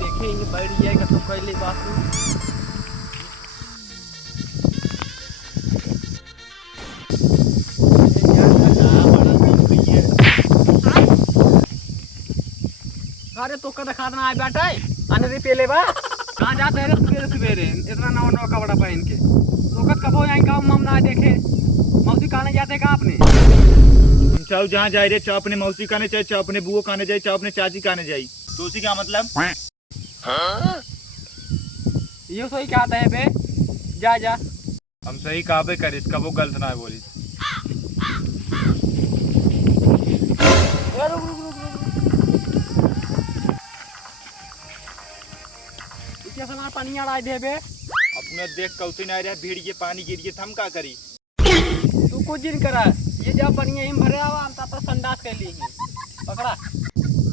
देखेंगे बैठ जाएगा तो पहले बात अरे तो कदा खाना आए बैठा है आने रे पहले बा कहाँ जाते हैं सवेरे सवेरे इतना नवा नवा कपड़ा पहन के तो कद कब हो जाएंगे गाँव में हम ना देखे मौसी खाने जाते का आपने चाहो जहाँ जाए रे चाहो अपने मौसी खाने चाहे चाहो अपने बुआ खाने जाए चाहो अपने चाची खाने जाए तो उसी क्या मतलब ये सही कहता है बे जा जा हम सही कहा पे करे कब वो गलत ना है बोली हमारा पानी आ रहा है बे अपने देख कौती नहीं रहा भीड़ ये पानी गिर गए थम का करी तू कुछ दिन करा ये जब पानी यहीं भरे आवा हम तो संडास कर ली पकड़ा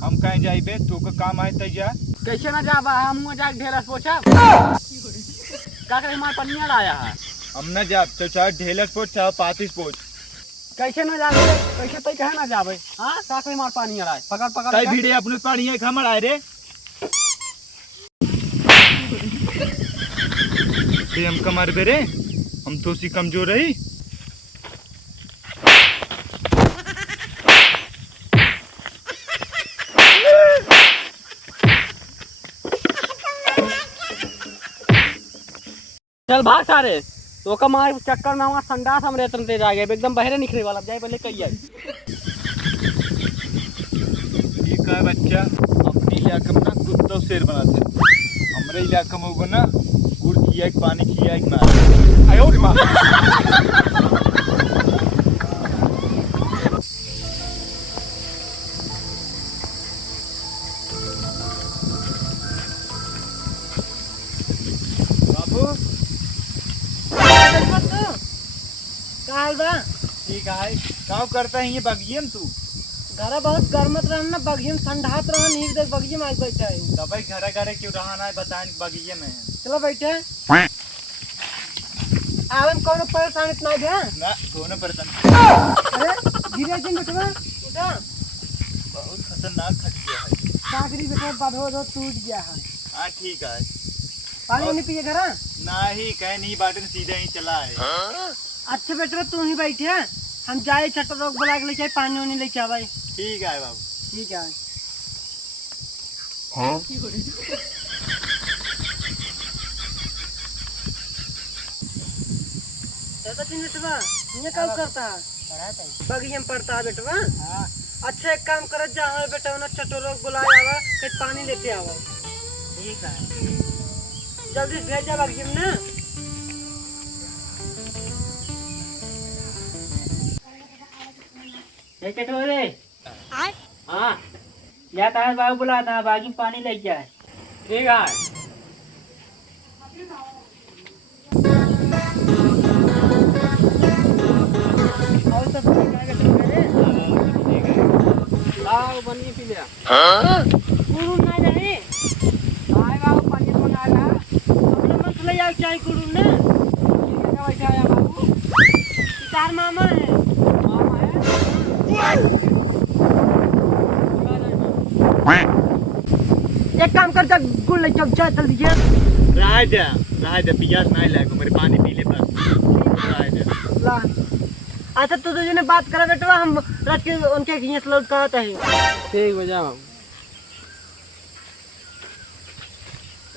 हम कहीं जाई बे तो का काम आए तय जा कैसे ना जा हम जा ढेला पोछा का करे हमारा पानी आ आया है हम न जा तो चाहे ढेलस पोछ चाहे पातिस पोछ कैसे ना जाबे कैसे तय कहे ना जाबे हां का करे हमारा पानी आ रहा है पकड़ पकड़ तय भीड़े अपने पानी है खमड़ आए रे हम कमर बे रे हम तो सी कमजोर रही चल भाग सारे तो का मार चक्कर ना हुआ संडास हम रेतन ते जा गए एकदम बहरे निकले वाला जाए पहले कही आई ठीक है बच्चा अपने इलाके में ना कुत्ता शेर बनाते हमारे इलाके में होगा ना गुड़ किया एक पानी किया एक मार आयो रे मां बाबू ठीक है काम करता है ये बगियम तू घर बहुत गर्मत रहन ना बगियम ठंडात रहन ही देख बगियम आज बैठा है दवाई घरे घरे क्यों रहाना है बताएं बगिये में चलो बैठे आवन कौन परेशान इतना है ना कौन परेशान अरे धीरे से बेटवा उठा बहुत खतरनाक खट गया है सागरी बेटा बाधो दो टूट गया है हां ठीक है पानी नहीं पिए घर नहीं कहीं नहीं बाटन सीधे ही चला है अच्छा बेटा तू ही बैठे हम जाए छटर रोक बुला के लेके पानी वानी लेके आवे ठीक है बाबू ठीक है हां ऐसा तीन बेटवा ये काम करता है पढ़ाता है बगियम पढ़ता है बेटवा हां अच्छा एक काम कर जा हमारे बेटा ना छटर रोक बुला आवा फिर पानी लेते आवा ठीक है जल्दी भेजा बगियम ना रे हाँ या तार बाबू बुला था बागी पानी ले जाए ठीक है और सब बाबू बनी पी लिया गुरु ना जाए आए बाबू पानी बना ला अपने मत ले जाओ चाय गुरु ने ये बैठा है बाबू तार मामा है एक काम कर जा गुल ले चल जा जल्दी जा रह जा पियास नहीं लगेगा मेरे पानी पी ले बस रह जा ला अच्छा तू तुझे ने बात करा बेटा हम रात के उनके घिया से लौट कहते हैं ठीक हो जाओ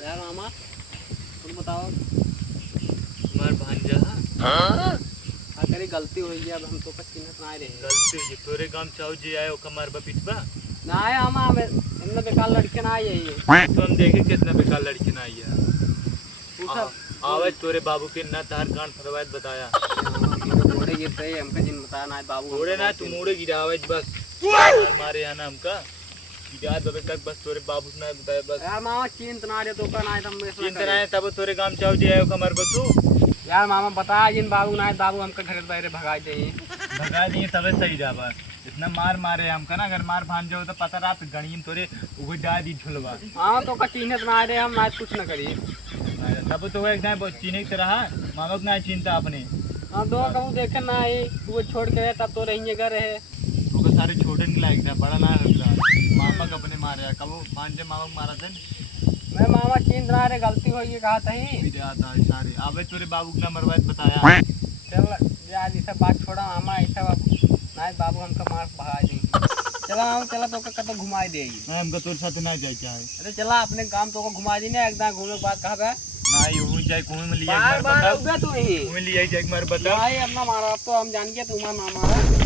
यार मामा तुम बताओ तुम्हार भांजा हां तेरी गलती हुई है अब हम तो कुछ चिन्हत ना रहे गलती हुई तोरे गांव चाहो जी आयो कमर बा पिटबा ना है हम इतना बेकार लड़के ना आई है तो हम देखे कितना बेकार लड़की ना आई है आवे तोरे बाबू के ना तार कान फरवायत बताया मोड़े गिरते हैं हमके जिन बताया ना बाबू मोड़े ना तू मोड़े गिरावे बस मारे है ना हमका यार बबे तक बस तोरे बाबू ने बताया बस यार मामा चिंत ना रे तो का ना हम चिंत ना है तब तोरे गांव चाहो जी आयो कमर बा तू यार मामा बता जिन बाबू ना बाबू हमके घर बाहर भगा देई भगा दिए तबे सही जा बस इतना मार मारे हमका ना अगर मार भान जाओ तो पता रात गणिम तोरे उगो जा दी झुलवा हां तो का चिन्हत ना रे हम ना कुछ ना करी तब तो एक ना चीने की तरह मामा को ना चिंता अपने हां दो कहूं देखे ना आई तू छोड़ के तब तो रहेंगे घर है तो सारे छोटे नहीं लायक था, बड़ा ना लग रहा। मामा का अपने मारे कब पांचे मामा को मारा था। मैं मामा चीन रहा रे, गलती हो गई कहा था ही। फिर आता है सारे अबे तेरे बाबू का नंबर बात बताया। चल आज ये सब बात छोड़ा मामा, ऐसा नहीं बाबू हमका मार भगा देंगे। चला मामा चला तो कतो घुमा देगी। मैं हमका तोर साथ ना जाए चाहे। अरे चला अपने काम तो को घुमा दी ना, एकदम घूमने के बाद कहा बे ना यूं जाए कोई में लिया बार बार उबे तू ही कोई लिया जाए एक बार बता। भाई अपना मारा, अब तो हम जान गए तुम्हारा मामा है।